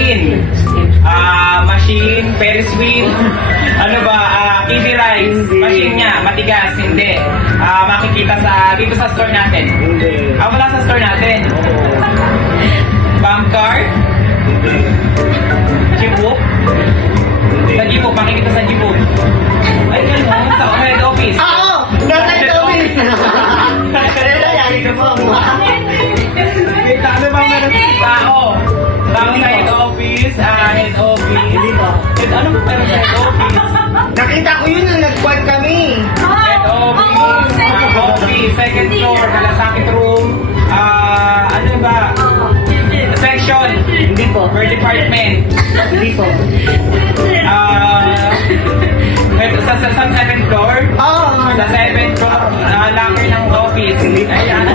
machine. Machine, Ferris wheel. Ano ba? TV rice. Machine niya, matigas, hindi. Makikita dito sa store natin. Wala sa store natin. Bank card. Jeepbook. Sa jeepbook, makikita sa jeepbook. Ay, ganun. Sa head office. Oo! Nasa ito, miss! Ano ba meron sa tao? Tao sa head office, head office. Ano ba meron sa head office? Nakita ko yun nung nag-quad kami. Head office, second floor, malasakit room. Ano ba? Section. Hindi po. Per department. Hindi po. Sa 7th floor? Oo. Sa 7th floor, locker ng office. Ay, ano?